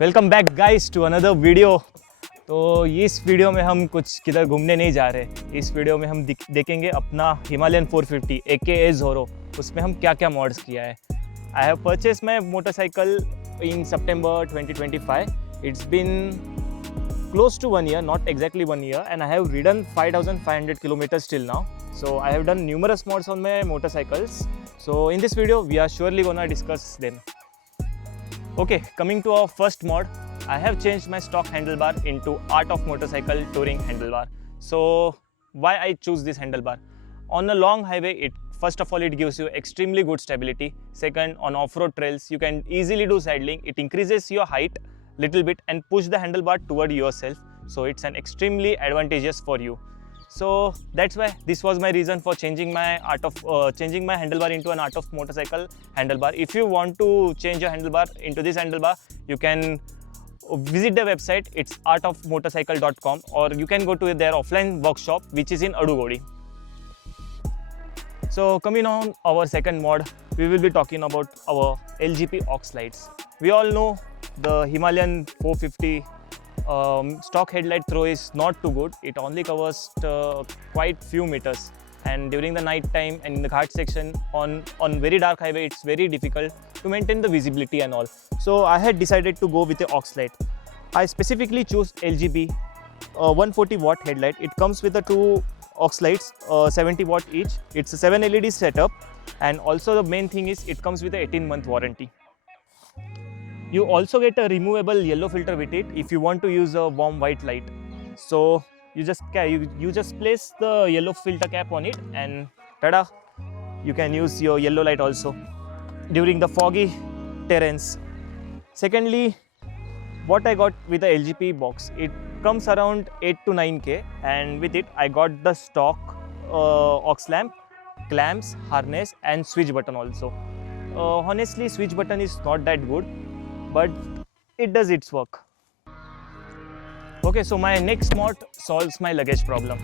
Welcome back guys to another video. तो इस video में हम कुछ किधर घूमने नहीं जा रहे। इस वीडियो में हम देखेंगे अपना हिमालयन 450 AKA ज़ोरो, उसमें हम क्या क्या मॉड्स किया है। I have purchase my motorcycle in September 2025. It's been close to 1 year, not exactly 1 year, and I have ridden 5,500 kilometers till now. So I have done numerous mods on my motorcycles. So in this video we are surely gonna discuss them. Okay, coming to our first mod, I have changed my stock handlebar into Art of Motorcycle Touring Handlebar. So why I choose this handlebar? On a long highway, first of all, it gives you extremely good stability. Second, on off-road trails, you can easily do sidling. It increases your height little bit and push the handlebar toward yourself. So it's an extremely advantageous for you. So that's why this was my reason for changing my handlebar into an Art of Motorcycle handlebar. If you want to change your handlebar into this handlebar, you can visit the website. It's artofmotorcycle.com, or you can go to their offline workshop, which is in Adugodi. So coming on our second mod, we will be talking about our LGP Ox Lights. We all know the Himalayan 450 stock headlight throw is not too good. It only covers quite few meters, and during the night time and in the ghat section on very dark highway, it's very difficult to maintain the visibility and all. So I had decided to go with the Ox Light. I specifically chose LGP 140 watt headlight. It comes with the two Ox Lights, 70 watt each. It's a 7 LED setup, and also the main thing is it comes with a 18-month warranty. You also get a removable yellow filter with it if you want to use a warm white light. So you just place the yellow filter cap on it, and tada, you can use your yellow light also during the foggy terrains. Secondly, what I got with the LGP box, it comes around 8 to 9K, and with it I got the stock aux lamp, clamps, harness and switch button also. Honestly, switch button is not that good, but it does its work. Okay, so my next mod solves my luggage problem.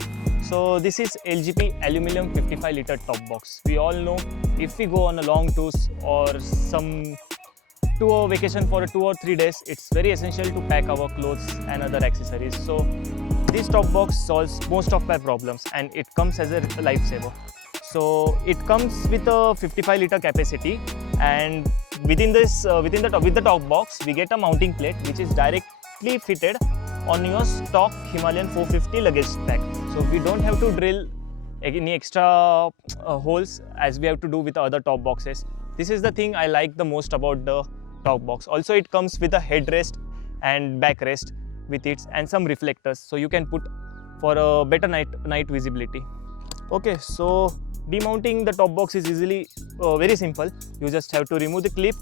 So this is LGP Aluminium 55 liter top box. We all know if we go on a long tours or some tour vacation for 2 or 3 days, it's very essential to pack our clothes and other accessories. So this top box solves most of my problems, and it comes as a lifesaver. So it comes with a 55 liter capacity, and with the top box we get a mounting plate which is directly fitted on your stock Himalayan 450 luggage pack. So we don't have to drill any extra holes as we have to do with the other top boxes. This is the thing I like the most about the top box. Also, it comes with a headrest and backrest with it, and some reflectors, so you can put for a better night visibility. Okay, so demounting the top box is easily very simple. You just have to remove the clip,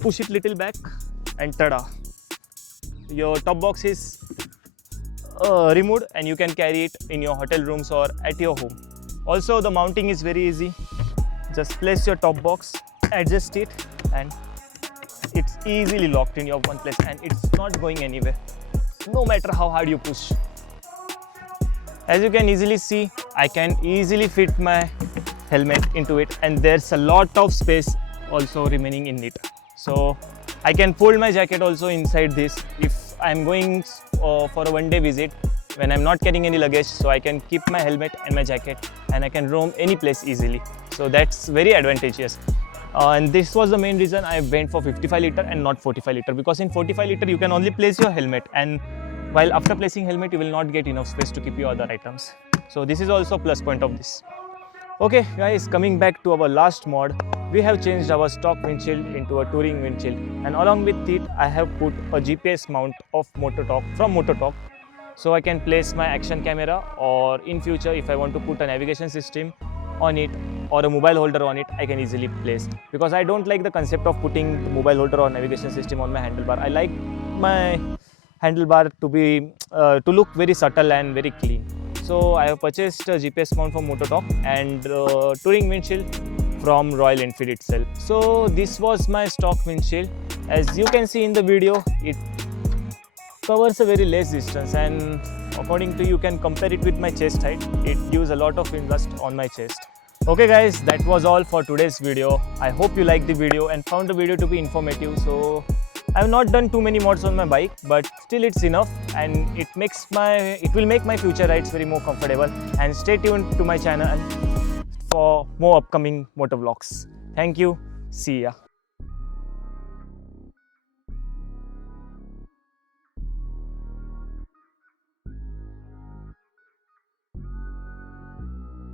push it little back, and tada, your top box is removed, and you can carry it in your hotel rooms or at your home. Also, the mounting is very easy. Just place your top box, adjust it, and it's easily locked in your one place, and it's not going anywhere no matter how hard you push. As you can easily see, I can easily fit my helmet into it, and there's a lot of space also remaining in it. So I can fold my jacket also inside this if I'm going for a one-day visit when I'm not carrying any luggage. So I can keep my helmet and my jacket, and I can roam any place easily. So that's very advantageous. And this was the main reason I went for 55 liter and not 45 liter, because in 45 liter you can only place your helmet, and while after placing helmet you will not get enough space to keep your other items. So this is also a plus point of this. Okay guys, coming back to our last mod, we have changed our stock windshield into a touring windshield, and along with it I have put a GPS mount of from Motortalk, so I can place my action camera, or in future if I want to put a navigation system on it or a mobile holder on it, I can easily place, because I don't like the concept of putting the mobile holder or navigation system on my handlebar. I like my handlebar to be to look very subtle and very clean. So I have purchased a GPS mount from Motortalk and touring windshield from Royal Enfield itself. So this was my stock windshield. As you can see in the video, it covers a very less distance, and according to you can compare it with my chest height, it gives a lot of wind gust on my chest. Okay guys, that was all for today's video. I hope you liked the video and found the video to be informative. So I have not done too many mods on my bike, but still it's enough, and it will make my future rides very more comfortable. And stay tuned to my channel for more upcoming motor vlogs. Thank you. See ya.